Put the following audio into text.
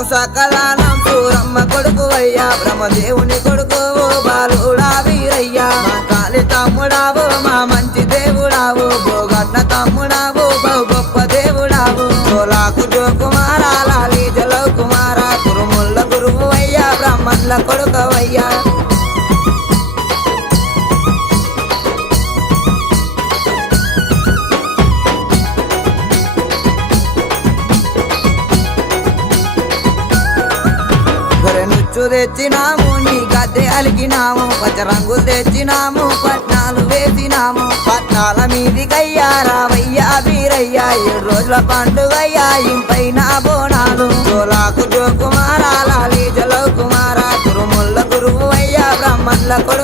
సకలకు సకలానం సూరమ్మ కొడుకు అయ్యా బ్రహ్మదేవుని కొడుకు బాలుడా వీరయ్యా మా కాలి తమ్ముడావు మా మంచి దేవుడావు భోగన్న తమ్ముడావు బహు గొప్ప దేవుడావు సోలాకు జోకుమారా లాలి జలో కుమారా కురుముల్ల గురువు అయ్యా బ్రాహ్మణుల కొడుకవయ్యా నుచ్చు తెచ్చినాము నీ గద్దె అలికినాము పచ్చరంగులు తెచ్చినాము పట్నాలు వేసినాము పట్నాల మీది కయ్యా రావయ్యా వీరయ్యా 7 రోజుల పండుగయ్యా ఇంపైన బోనాలు సోలాకు జోకుమారా లాలి జలో కుమారా కురుముల్ల గురువు అయ్యా బ్రాహ్మణుల కొడుకు